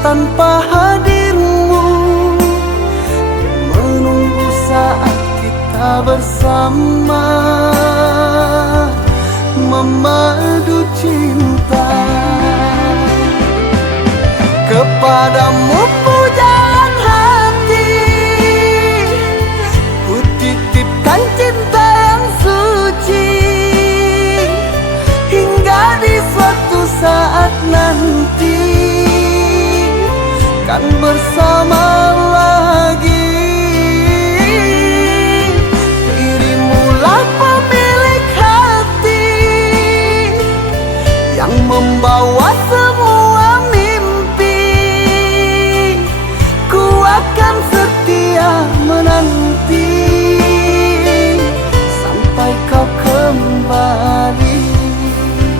tanpa hadirmu, menunggu saat kita bersama memadu cinta. Kepadamu pujaan hati, ku titipkan cinta yang suci, hingga di suatu saat nanti kan bersama lagi. Dirimulah pemilik hati yang membawa